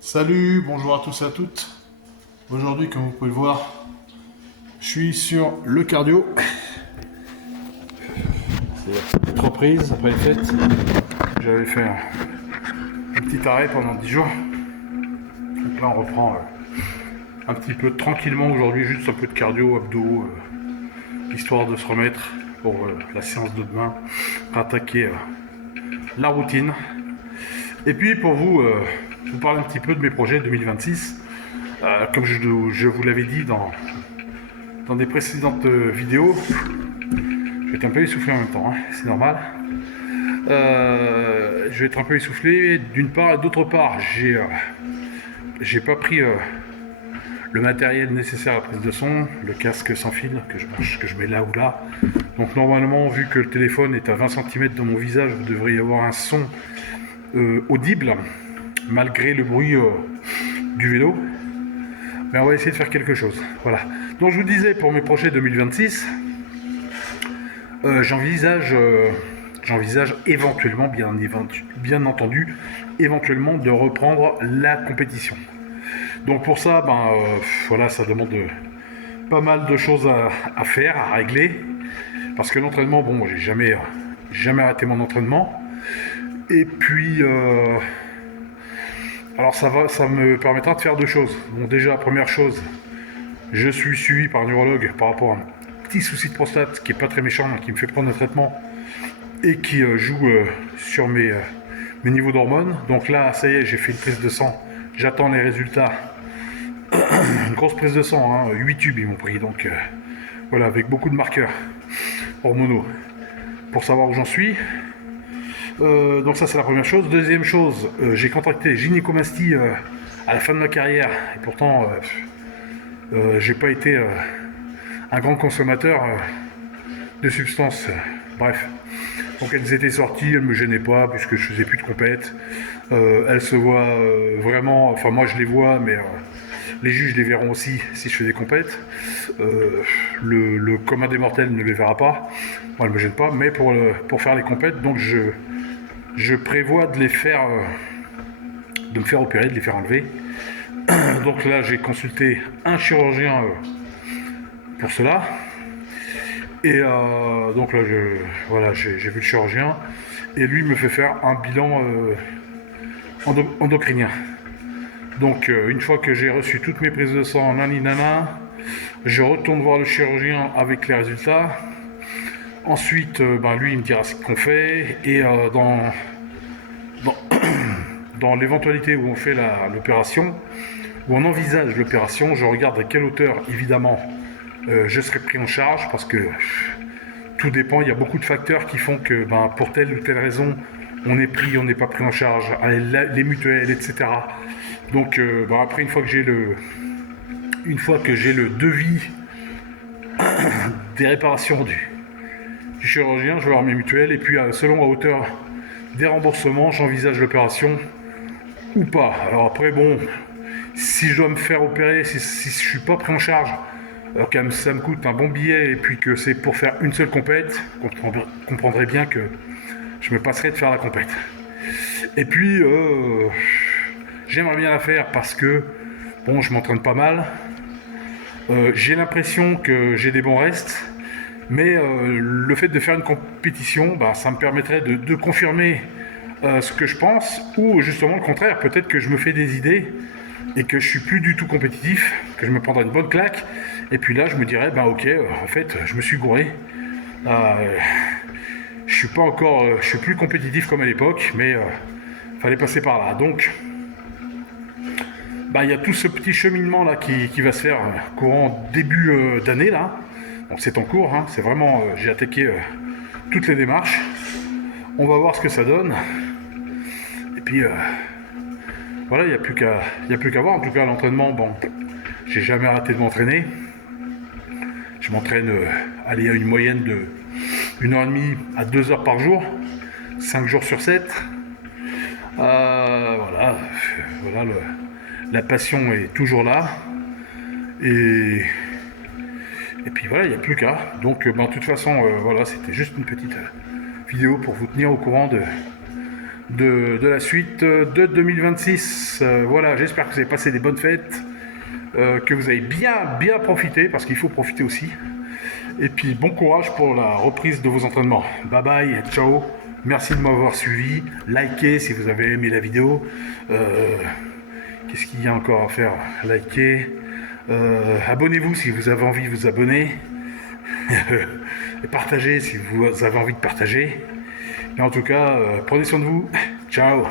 Salut, bonjour à tous et à toutes. Aujourd'hui, comme vous pouvez le voir, je suis sur le cardio. C'est la petite reprise après les fêtes. J'avais fait un petit arrêt pendant 10 jours. Donc là, on reprend un petit peu tranquillement aujourd'hui, juste un peu de cardio, abdos, histoire de se remettre pour la séance de demain, attaquer la routine. Et puis pour vous parler un petit peu de mes projets 2026. Comme je vous l'avais dit dans des précédentes vidéos, je vais être un peu essoufflé en même temps, hein, c'est normal. Je vais être un peu essoufflé d'une part, et d'autre part, j'ai pas pris le matériel nécessaire à la prise de son, le casque sans fil que je mets là ou là. Donc normalement, vu que le téléphone est à 20 cm de mon visage, vous devriez y avoir un son audible, malgré le bruit du vélo. Mais on va essayer de faire quelque chose. Voilà. Donc je vous disais, pour mes projets 2026, j'envisage éventuellement, bien entendu, éventuellement de reprendre la compétition. Donc pour ça, voilà, ça demande pas mal de choses à faire, à régler. Parce que l'entraînement, bon, j'ai jamais arrêté mon entraînement. Et puis, alors ça me permettra de faire deux choses. Bon, déjà, première chose, je suis suivi par un neurologue par rapport à un petit souci de prostate qui est pas très méchant, mais qui me fait prendre un traitement et qui joue sur mes niveaux d'hormones. Donc là, ça y est, j'ai fait une prise de sang. J'attends les résultats. Une grosse prise de sang, hein, 8 tubes ils m'ont pris. Donc voilà, avec beaucoup de marqueurs hormonaux pour savoir où j'en suis. Donc ça c'est la première chose. Deuxième chose, j'ai contracté gynécomastie à la fin de ma carrière. Et pourtant, j'ai pas été un grand consommateur de substances. Bref. Donc elles étaient sorties, elles me gênaient pas puisque je faisais plus de compète. Elles se voient vraiment, enfin moi je les vois, mais les juges les verront aussi si je fais des compètes. Le commun des mortels ne les verra pas. Moi elles me gênent pas, mais pour faire les compètes, donc je prévois de les faire, de me faire opérer, de les faire enlever. Donc là j'ai consulté un chirurgien pour cela. Et donc là, j'ai vu le chirurgien et lui me fait faire un bilan endocrinien. Donc une fois que j'ai reçu toutes mes prises de sang, nana, je retourne voir le chirurgien avec les résultats. Ensuite, lui il me dira ce qu'on fait et dans l'éventualité où on fait l'opération, où on envisage l'opération, je regarde à quelle hauteur évidemment je serai pris en charge parce que tout dépend, il y a beaucoup de facteurs qui font que pour telle ou telle raison, on est pris, on n'est pas pris en charge, les mutuelles, etc. Donc après, une fois que j'ai le devis des réparations du chirurgien, je vais voir mes mutuelles et puis selon la hauteur des remboursements, j'envisage l'opération ou pas. Alors après, bon, si je dois me faire opérer, si je suis pas pris en charge, alors que ça me coûte un bon billet et puis que c'est pour faire une seule compète, vous comprendrez bien que je me passerai de faire la compète. Et puis, j'aimerais bien la faire parce que, bon, je m'entraîne pas mal. J'ai l'impression que j'ai des bons restes, mais le fait de faire une compétition, ça me permettrait de confirmer ce que je pense, ou justement le contraire, peut-être que je me fais des idées et que je suis plus du tout compétitif, que je me prendrai une bonne claque, et puis là je me dirais, ok, en fait, je me suis gouré. Je suis pas encore, je suis plus compétitif comme à l'époque, mais fallait passer par là. Donc, il y a tout ce petit cheminement là qui va se faire courant début d'année là. Donc c'est en cours, hein, c'est vraiment, j'ai attaqué toutes les démarches. On va voir ce que ça donne. Et puis voilà, il n'y a plus qu'à voir. En tout cas, l'entraînement, bon, j'ai jamais arrêté de m'entraîner. Je m'entraîne à une moyenne de 1h30 à 2h par jour, 5 jours sur 7. Voilà, la passion est toujours là. Et puis voilà, il n'y a plus qu'à. Donc, de toute façon, voilà, c'était juste une petite vidéo pour vous tenir au courant de la suite de 2026. Voilà, j'espère que vous avez passé des bonnes fêtes, que vous avez bien profité, parce qu'il faut profiter aussi. Et puis bon courage pour la reprise de vos entraînements. Bye bye, ciao. Merci de m'avoir suivi. Likez si vous avez aimé la vidéo. Qu'est-ce qu'il y a encore à faire? Likez. Abonnez-vous si vous avez envie de vous abonner. Et partagez si vous avez envie de partager. Et en tout cas, prenez soin de vous. Ciao.